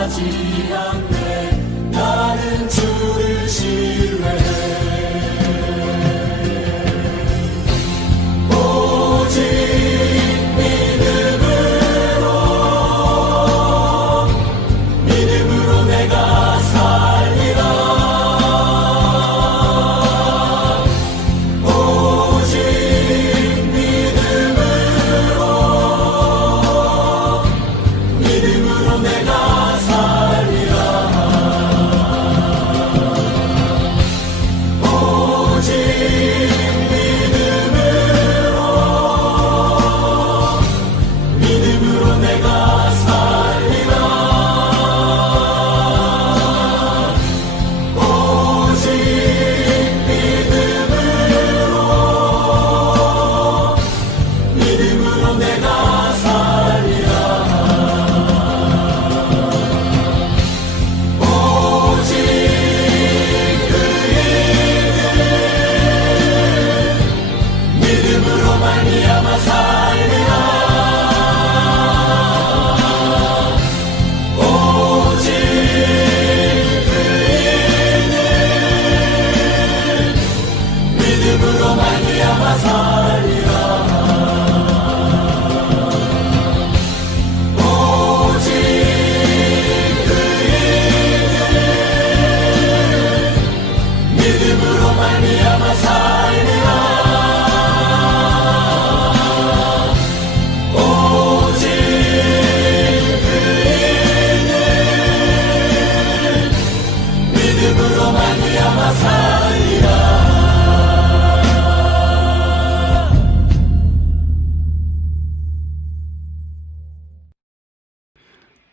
변하지 않네. 나는 주를 신뢰해. 오직 믿음으로 내가 살리라. 오직 믿음으로 내가 살리라. 오직 믿음으로 내가 살리라. 오직 믿음으로 내가 살리라. 오직 믿음으로 말미암아 살리라. 오직 믿음으로 말미암아 살리라. 오직 믿음으로 말미암아 살리라. 오직 믿음으로 말미암아 살리라.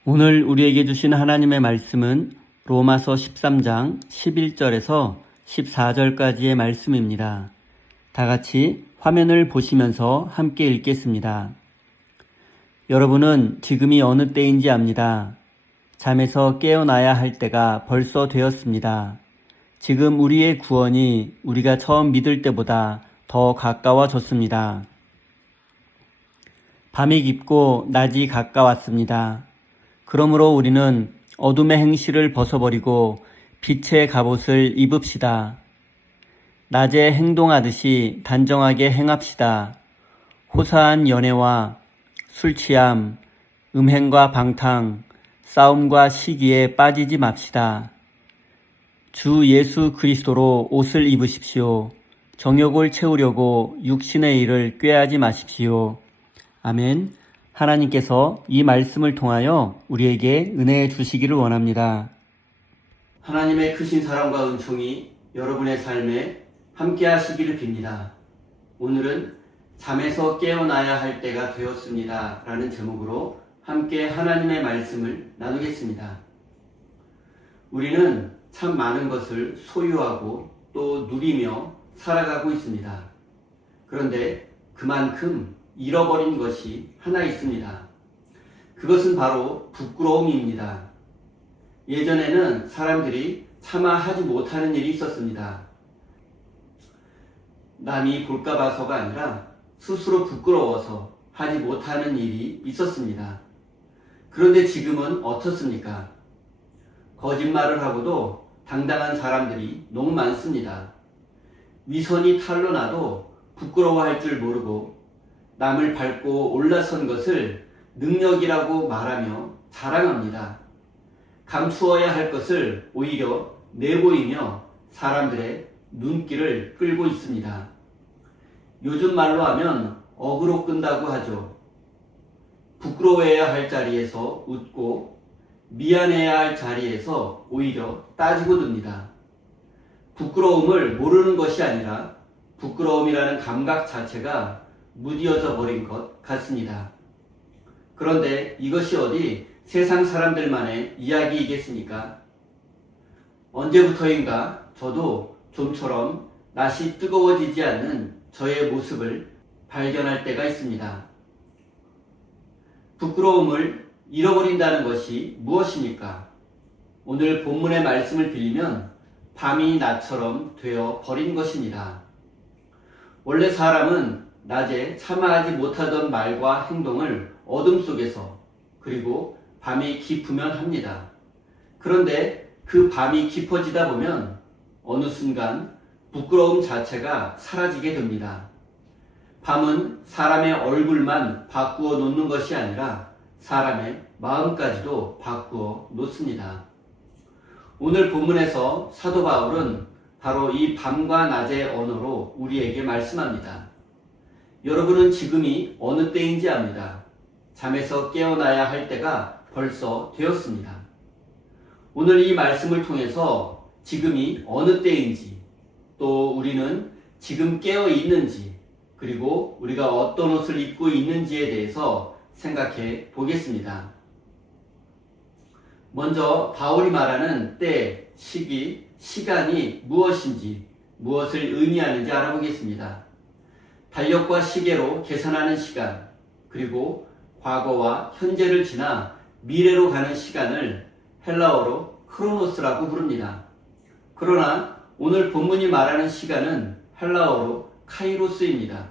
오늘 우리에게 주신 하나님의 말씀은 로마서 13장 11절에서 14절까지의 말씀입니다. 다 같이 화면을 보시면서 함께 읽겠습니다. 여러분은 지금이 어느 때인지 압니다. 잠에서 깨어나야 할 때가 벌써 되었습니다. 지금 우리의 구원이 우리가 처음 믿을 때보다 더 가까워졌습니다. 밤이 깊고 낮이 가까웠습니다. 그러므로 우리는 어둠의 행실을 벗어버리고 빛의 갑옷을 입읍시다. 낮에 행동하듯이 단정하게 행합시다. 호사한 연애와 술취함, 음행과 방탕, 싸움과 시기에 빠지지 맙시다. 주 예수 그리스도로 옷을 입으십시오. 정욕을 채우려고 육신의 일을 꾀하지 마십시오. 아멘. 하나님께서 이 말씀을 통하여 우리에게 은혜 주시기를 원합니다. 하나님의 크신 사랑과 은총이 여러분의 삶에 함께 하시기를 빕니다. 오늘은 잠에서 깨어나야 할 때가 되었습니다 라는 제목으로 함께 하나님의 말씀을 나누겠습니다. 우리는 참 많은 것을 소유하고 또 누리며 살아가고 있습니다. 그런데 그만큼 잃어버린 것이 하나 있습니다. 그것은 바로 부끄러움입니다. 예전에는 사람들이 차마 하지 못하는 일이 있었습니다. 남이 볼까 봐서가 아니라 스스로 부끄러워서 하지 못하는 일이 있었습니다. 그런데 지금은 어떻습니까? 거짓말을 하고도 당당한 사람들이 너무 많습니다. 위선이 탄로나도 부끄러워할 줄 모르고 남을 밟고 올라선 것을 능력이라고 말하며 자랑합니다. 감추어야 할 것을 오히려 내보이며 사람들의 눈길을 끌고 있습니다. 요즘 말로 하면 어그로 끈다고 하죠. 부끄러워해야 할 자리에서 웃고 미안해야 할 자리에서 오히려 따지고 듭니다. 부끄러움을 모르는 것이 아니라 부끄러움이라는 감각 자체가 무뎌져 버린 것 같습니다. 그런데 이것이 어디 세상 사람들만의 이야기이겠습니까? 언제부터인가 저도 좀처럼 낯이 뜨거워지지 않는 저의 모습을 발견할 때가 있습니다. 부끄러움을 잃어버린다는 것이 무엇입니까? 오늘 본문의 말씀을 빌리면 밤이 낮처럼 되어 버린 것입니다. 원래 사람은 낮에 참아하지 못하던 말과 행동을 어둠 속에서 그리고 밤이 깊으면 합니다. 그런데 그 밤이 깊어지다 보면 어느 순간 부끄러움 자체가 사라지게 됩니다. 밤은 사람의 얼굴만 바꾸어 놓는 것이 아니라 사람의 마음까지도 바꾸어 놓습니다. 오늘 본문에서 사도 바울은 바로 이 밤과 낮의 언어로 우리에게 말씀합니다. 여러분은 지금이 어느 때인지 압니다. 잠에서 깨어나야 할 때가 벌써 되었습니다. 오늘 이 말씀을 통해서 지금이 어느 때인지, 또 우리는 지금 깨어 있는지, 그리고 우리가 어떤 옷을 입고 있는지에 대해서 생각해 보겠습니다. 먼저 바울이 말하는 때, 시기, 시간이 무엇인지, 무엇을 의미하는지 알아보겠습니다. 달력과 시계로 계산하는 시간, 그리고 과거와 현재를 지나 미래로 가는 시간을 헬라어로 크로노스라고 부릅니다. 그러나 오늘 본문이 말하는 시간은 헬라어로 카이로스입니다.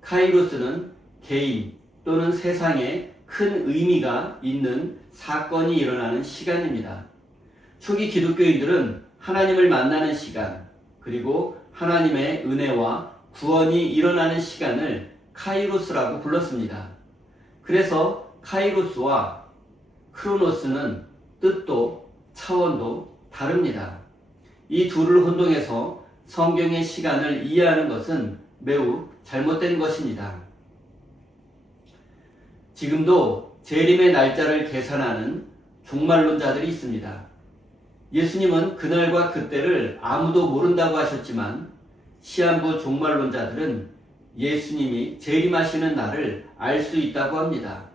카이로스는 개인 또는 세상에 큰 의미가 있는 사건이 일어나는 시간입니다. 초기 기독교인들은 하나님을 만나는 시간, 그리고 하나님의 은혜와 구원이 일어나는 시간을 카이로스라고 불렀습니다. 그래서 카이로스와 크로노스는 뜻도 차원도 다릅니다. 이 둘을 혼동해서 성경의 시간을 이해하는 것은 매우 잘못된 것입니다. 지금도 재림의 날짜를 계산하는 종말론자들이 있습니다. 예수님은 그날과 그때를 아무도 모른다고 하셨지만 시한부 종말론자들은 예수님이 재림하시는 날을 알 수 있다고 합니다.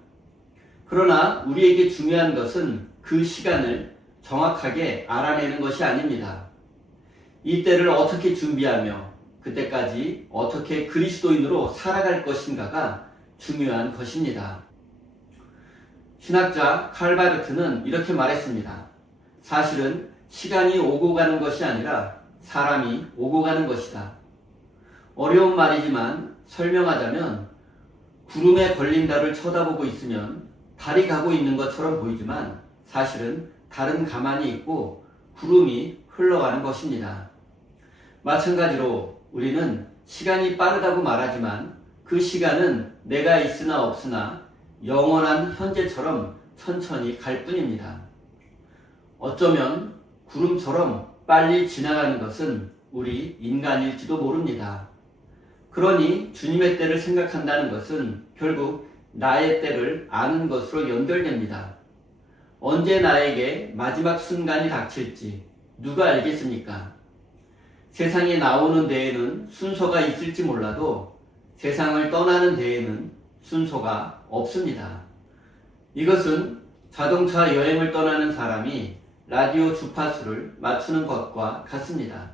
그러나 우리에게 중요한 것은 그 시간을 정확하게 알아내는 것이 아닙니다. 이 때를 어떻게 준비하며 그때까지 어떻게 그리스도인으로 살아갈 것인가가 중요한 것입니다. 신학자 칼바르트는 이렇게 말했습니다. 사실은 시간이 오고 가는 것이 아니라 사람이 오고 가는 것이다. 어려운 말이지만 설명하자면 구름에 걸린 달을 쳐다보고 있으면 달이 가고 있는 것처럼 보이지만 사실은 달은 가만히 있고 구름이 흘러가는 것입니다. 마찬가지로 우리는 시간이 빠르다고 말하지만 그 시간은 내가 있으나 없으나 영원한 현재처럼 천천히 갈 뿐입니다. 어쩌면 구름처럼 빨리 지나가는 것은 우리 인간일지도 모릅니다. 그러니 주님의 때를 생각한다는 것은 결국 나의 때를 아는 것으로 연결됩니다. 언제 나에게 마지막 순간이 닥칠지 누가 알겠습니까? 세상에 나오는 데에는 순서가 있을지 몰라도 세상을 떠나는 데에는 순서가 없습니다. 이것은 자동차 여행을 떠나는 사람이 라디오 주파수를 맞추는 것과 같습니다.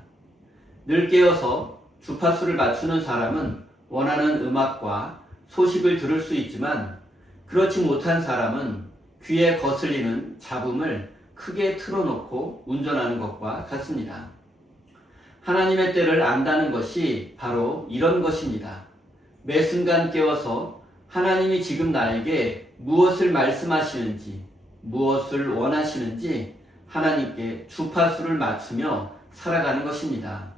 늘 깨어서 주파수를 맞추는 사람은 원하는 음악과 소식을 들을 수 있지만 그렇지 못한 사람은 귀에 거슬리는 잡음을 크게 틀어놓고 운전하는 것과 같습니다. 하나님의 때를 안다는 것이 바로 이런 것입니다. 매 순간 깨어서 하나님이 지금 나에게 무엇을 말씀하시는지, 무엇을 원하시는지 하나님께 주파수를 맞추며 살아가는 것입니다.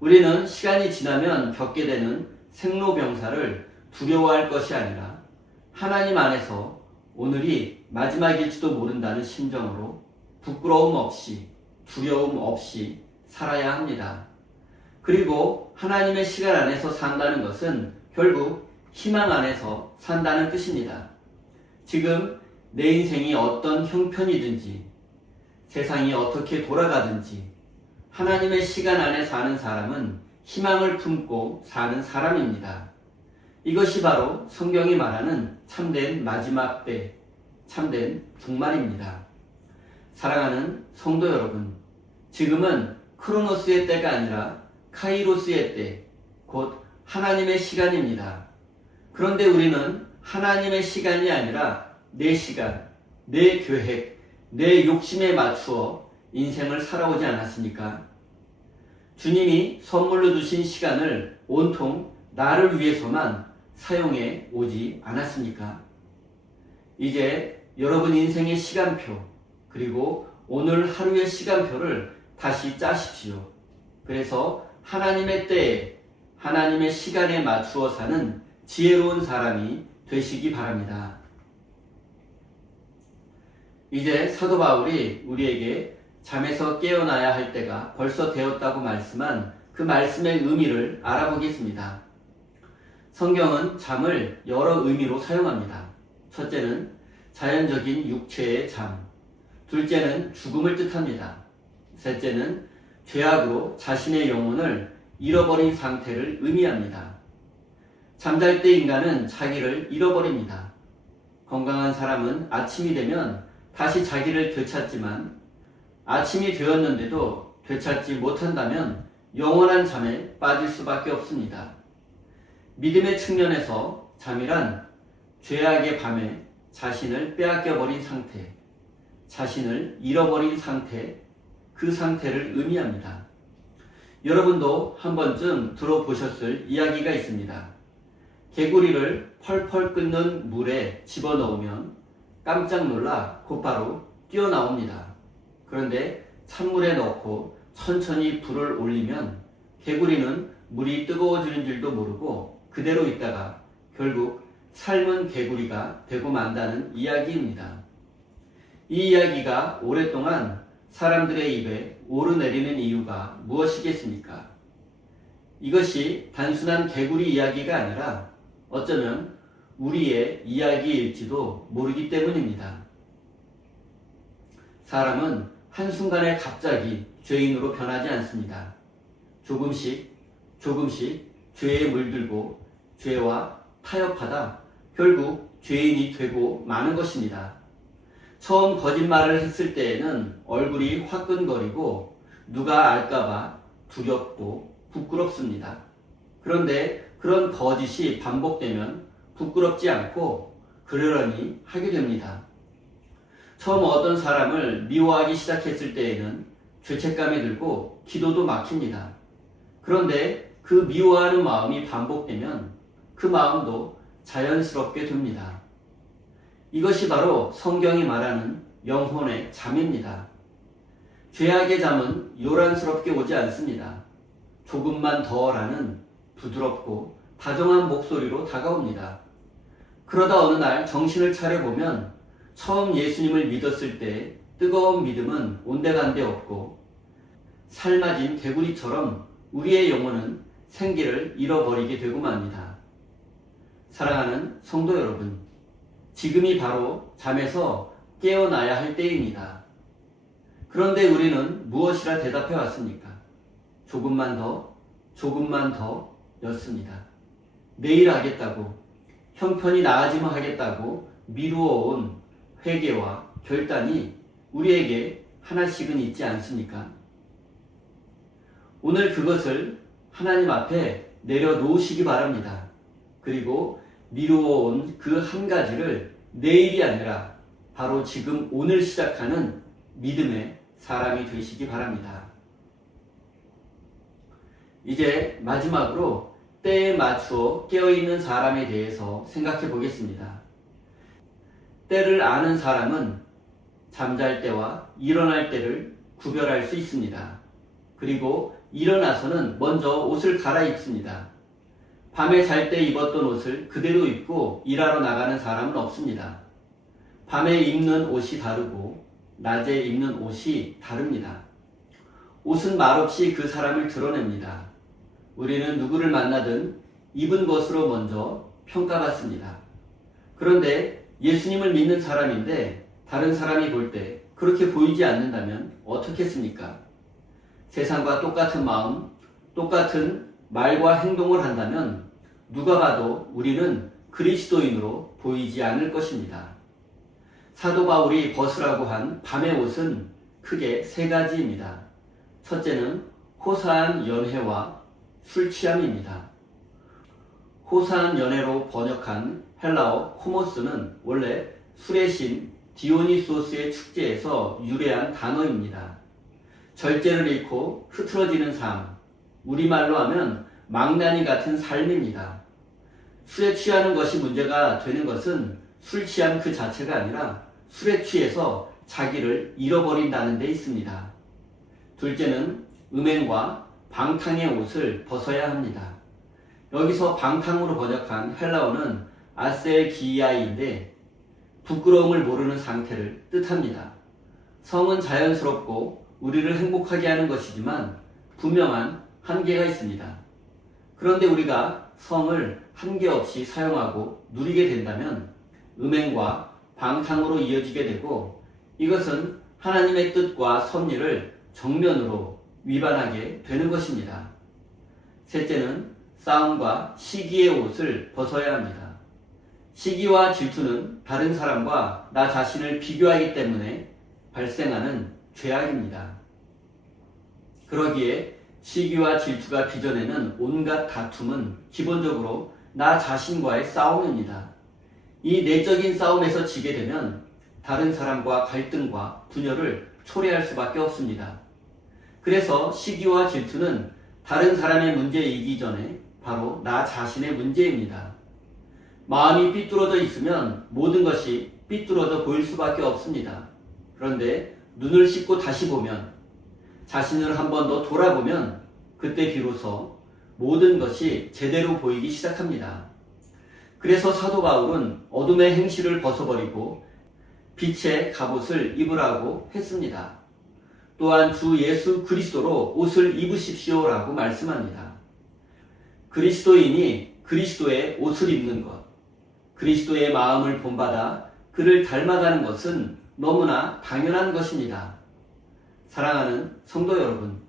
우리는 시간이 지나면 겪게 되는 생로병사를 두려워할 것이 아니라 하나님 안에서 오늘이 마지막일지도 모른다는 심정으로 부끄러움 없이 두려움 없이 살아야 합니다. 그리고 하나님의 시간 안에서 산다는 것은 결국 희망 안에서 산다는 뜻입니다. 지금 내 인생이 어떤 형편이든지 세상이 어떻게 돌아가든지 하나님의 시간 안에 사는 사람은 희망을 품고 사는 사람입니다. 이것이 바로 성경이 말하는 참된 마지막 때, 참된 종말입니다. 사랑하는 성도 여러분, 지금은 크로노스의 때가 아니라 카이로스의 때, 곧 하나님의 시간입니다. 그런데 우리는 하나님의 시간이 아니라 내 시간, 내 계획, 내 욕심에 맞추어 인생을 살아오지 않았습니까? 주님이 선물로 주신 시간을 온통 나를 위해서만 사용해 오지 않았습니까? 이제 여러분 인생의 시간표, 그리고 오늘 하루의 시간표를 다시 짜십시오. 그래서 하나님의 때에, 하나님의 시간에 맞추어 사는 지혜로운 사람이 되시기 바랍니다. 이제 사도 바울이 우리에게 잠에서 깨어나야 할 때가 벌써 되었다고 말씀한 그 말씀의 의미를 알아보겠습니다. 성경은 잠을 여러 의미로 사용합니다. 첫째는 자연적인 육체의 잠, 둘째는 죽음을 뜻합니다. 셋째는 죄악으로 자신의 영혼을 잃어버린 상태를 의미합니다. 잠잘 때 인간은 자기를 잃어버립니다. 건강한 사람은 아침이 되면 다시 자기를 되찾지만 아침이 되었는데도 되찾지 못한다면 영원한 잠에 빠질 수밖에 없습니다. 믿음의 측면에서 잠이란 죄악의 밤에 자신을 빼앗겨버린 상태, 자신을 잃어버린 상태, 그 상태를 의미합니다. 여러분도 한 번쯤 들어보셨을 이야기가 있습니다. 개구리를 펄펄 끓는 물에 집어넣으면 깜짝 놀라 곧바로 뛰어나옵니다. 그런데 찬물에 넣고 천천히 불을 올리면 개구리는 물이 뜨거워지는 줄도 모르고 그대로 있다가 결국 삶은 개구리가 되고 만다는 이야기입니다. 이 이야기가 오랫동안 사람들의 입에 오르내리는 이유가 무엇이겠습니까? 이것이 단순한 개구리 이야기가 아니라 어쩌면 우리의 이야기일지도 모르기 때문입니다. 사람은 한순간에 갑자기 죄인으로 변하지 않습니다. 조금씩 죄에 물들고 죄와 타협하다 결국 죄인이 되고 마는 것입니다. 처음 거짓말을 했을 때에는 얼굴이 화끈거리고 누가 알까봐 두렵고 부끄럽습니다. 그런데 그런 거짓이 반복되면 부끄럽지 않고 그러려니 하게 됩니다. 처음 어떤 사람을 미워하기 시작했을 때에는 죄책감이 들고 기도도 막힙니다. 그런데 그 미워하는 마음이 반복되면 그 마음도 자연스럽게 됩니다. 이것이 바로 성경이 말하는 영혼의 잠입니다. 죄악의 잠은 요란스럽게 오지 않습니다. 조금만 더라는 부드럽고 다정한 목소리로 다가옵니다. 그러다 어느 날 정신을 차려보면 처음 예수님을 믿었을 때 뜨거운 믿음은 온데간데 없고 삶아진 개구리처럼 우리의 영혼은 생기를 잃어버리게 되고 맙니다. 사랑하는 성도 여러분, 지금이 바로 잠에서 깨어나야 할 때입니다. 그런데 우리는 무엇이라 대답해 왔습니까? 조금만 더 였습니다. 내일 하겠다고, 형편이 나아지면 하겠다고 미루어온 회개와 결단이 우리에게 하나씩은 있지 않습니까? 오늘 그것을 하나님 앞에 내려놓으시기 바랍니다. 그리고 미루어온 그 한 가지를 내일이 아니라 바로 지금 오늘 시작하는 믿음의 사람이 되시기 바랍니다. 이제 마지막으로 때에 맞추어 깨어있는 사람에 대해서 생각해 보겠습니다. 때를 아는 사람은 잠잘 때와 일어날 때를 구별할 수 있습니다. 그리고 일어나서는 먼저 옷을 갈아입습니다. 밤에 잘 때 입었던 옷을 그대로 입고 일하러 나가는 사람은 없습니다. 밤에 입는 옷이 다르고 낮에 입는 옷이 다릅니다. 옷은 말없이 그 사람을 드러냅니다. 우리는 누구를 만나든 입은 것으로 먼저 평가받습니다. 그런데 예수님을 믿는 사람인데 다른 사람이 볼 때 그렇게 보이지 않는다면 어떻겠습니까? 세상과 똑같은 마음, 똑같은 말과 행동을 한다면 누가 봐도 우리는 그리스도인으로 보이지 않을 것입니다. 사도 바울이 벗으라고 한 밤의 옷은 크게 세 가지입니다. 첫째는 호사한 연회와 술 취함입니다. 호사한 연회로 번역한 헬라어 코모스는 원래 술의 신 디오니소스의 축제에서 유래한 단어입니다. 절제를 잃고 흐트러지는 삶, 우리말로 하면 망나니 같은 삶입니다. 술에 취하는 것이 문제가 되는 것은 술 취함 그 자체가 아니라 술에 취해서 자기를 잃어버린다는 데 있습니다. 둘째는 음행과 방탕의 옷을 벗어야 합니다. 여기서 방탕으로 번역한 헬라어는 아셀기아인데 부끄러움을 모르는 상태를 뜻합니다. 성은 자연스럽고 우리를 행복하게 하는 것이지만 분명한 한계가 있습니다. 그런데 우리가 성을 한계 없이 사용하고 누리게 된다면 음행과 방탕으로 이어지게 되고 이것은 하나님의 뜻과 섭리를 정면으로 위반하게 되는 것입니다. 셋째는 싸움과 시기의 옷을 벗어야 합니다. 시기와 질투는 다른 사람과 나 자신을 비교하기 때문에 발생하는 죄악입니다. 그러기에 시기와 질투가 빚어내는 온갖 다툼은 기본적으로 나 자신과의 싸움입니다. 이 내적인 싸움에서 지게 되면 다른 사람과 갈등과 분열을 초래할 수밖에 없습니다. 그래서 시기와 질투는 다른 사람의 문제이기 전에 바로 나 자신의 문제입니다. 마음이 삐뚤어져 있으면 모든 것이 삐뚤어져 보일 수밖에 없습니다. 그런데 눈을 씻고 다시 보면, 자신을 한 번 더 돌아보면 그때 비로소 모든 것이 제대로 보이기 시작합니다. 그래서 사도 바울은 어둠의 행실을 벗어버리고 빛의 갑옷을 입으라고 했습니다. 또한 주 예수 그리스도로 옷을 입으십시오라고 말씀합니다. 그리스도인이 그리스도의 옷을 입는 것, 그리스도의 마음을 본받아 그를 닮아가는 것은 너무나 당연한 것입니다. 사랑하는 성도 여러분,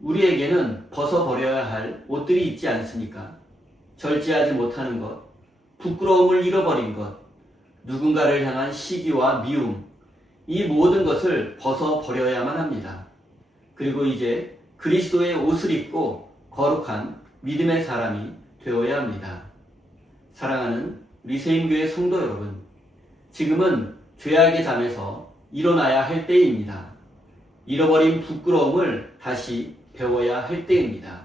우리에게는 벗어버려야 할 옷들이 있지 않습니까? 절제하지 못하는 것, 부끄러움을 잃어버린 것, 누군가를 향한 시기와 미움, 이 모든 것을 벗어버려야만 합니다. 그리고 이제 그리스도의 옷을 입고 거룩한 믿음의 사람이 되어야 합니다. 사랑하는 우리 세임교회 성도 여러분, 지금은 죄악의 잠에서 일어나야 할 때입니다. 잃어버린 부끄러움을 다시 배워야 할 때입니다.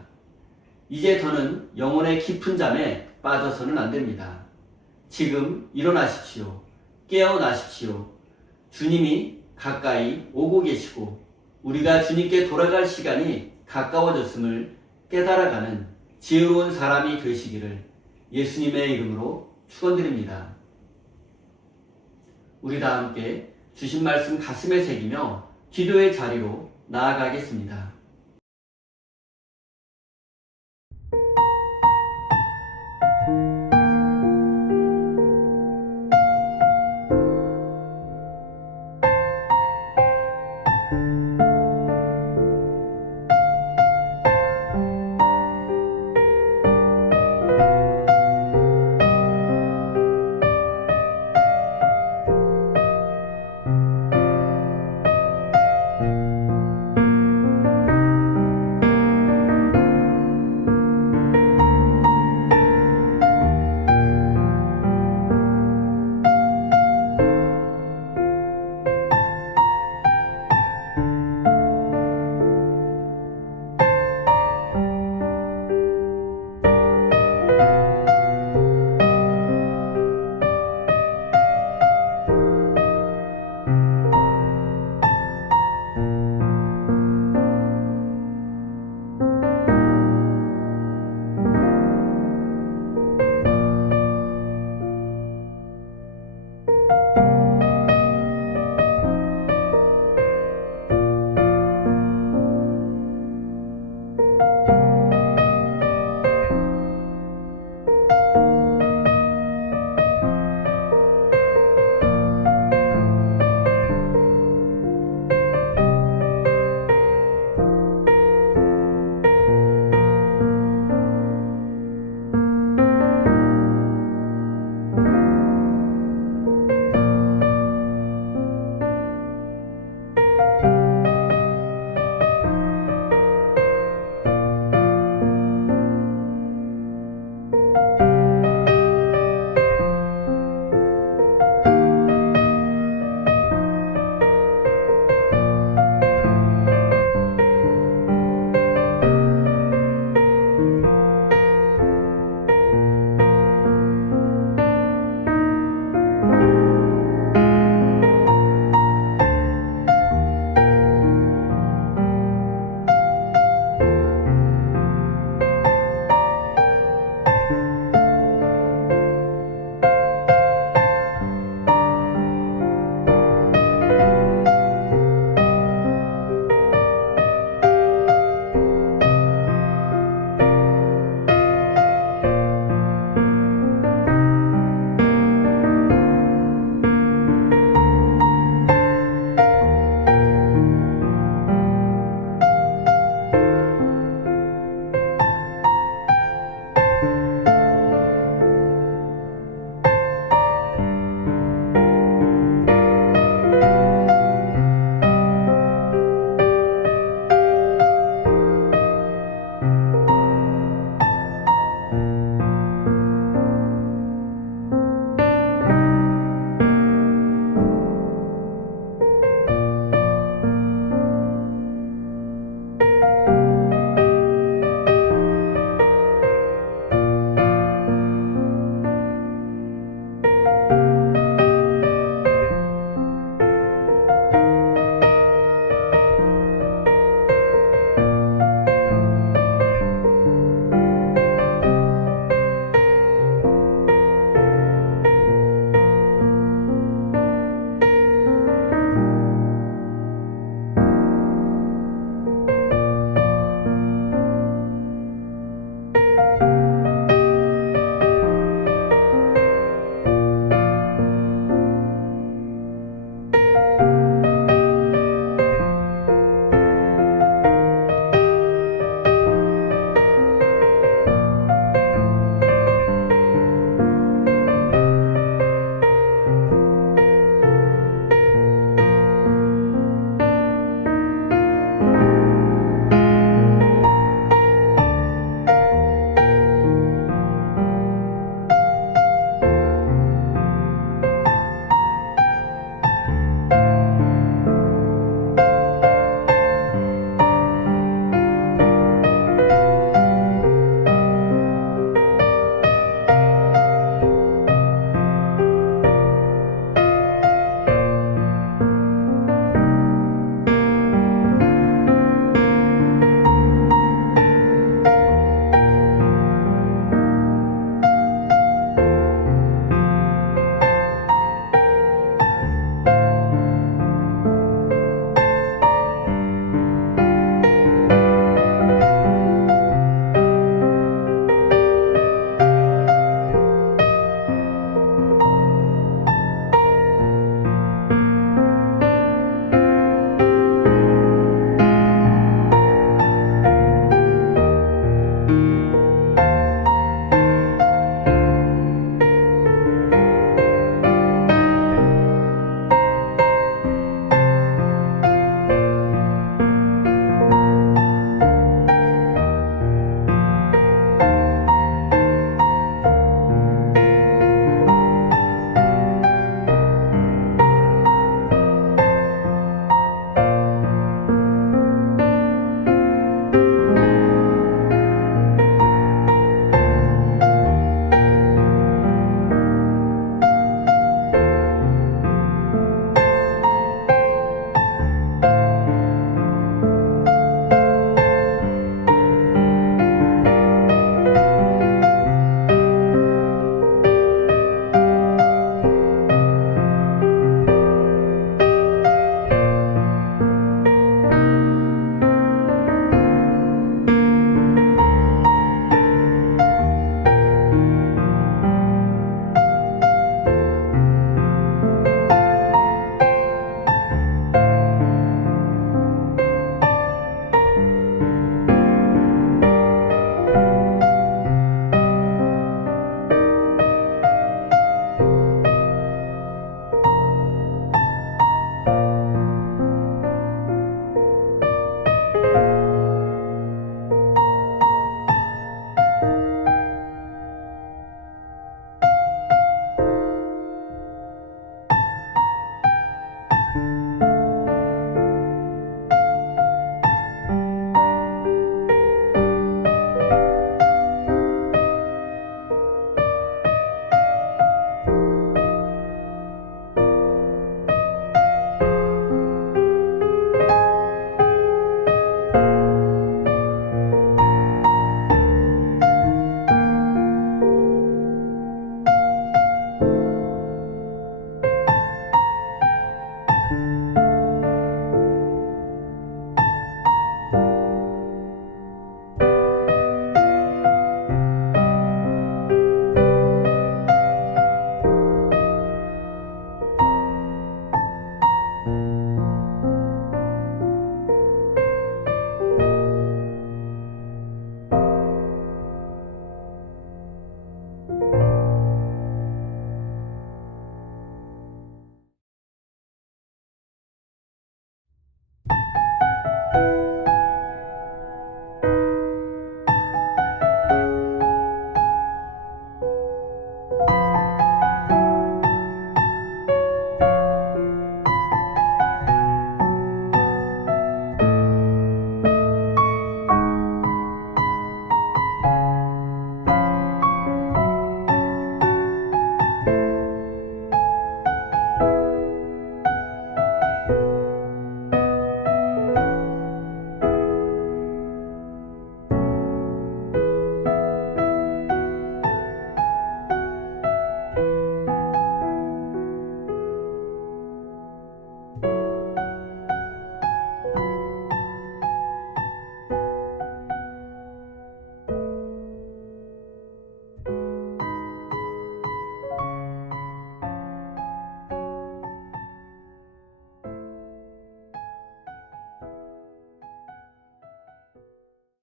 이제 더는 영혼의 깊은 잠에 빠져서는 안 됩니다. 지금 일어나십시오. 깨어나십시오. 주님이 가까이 오고 계시고 우리가 주님께 돌아갈 시간이 가까워졌음을 깨달아가는 지혜로운 사람이 되시기를 예수님의 이름으로 축원드립니다. 우리 다 함께 주신 말씀 가슴에 새기며 기도의 자리로 나아가겠습니다.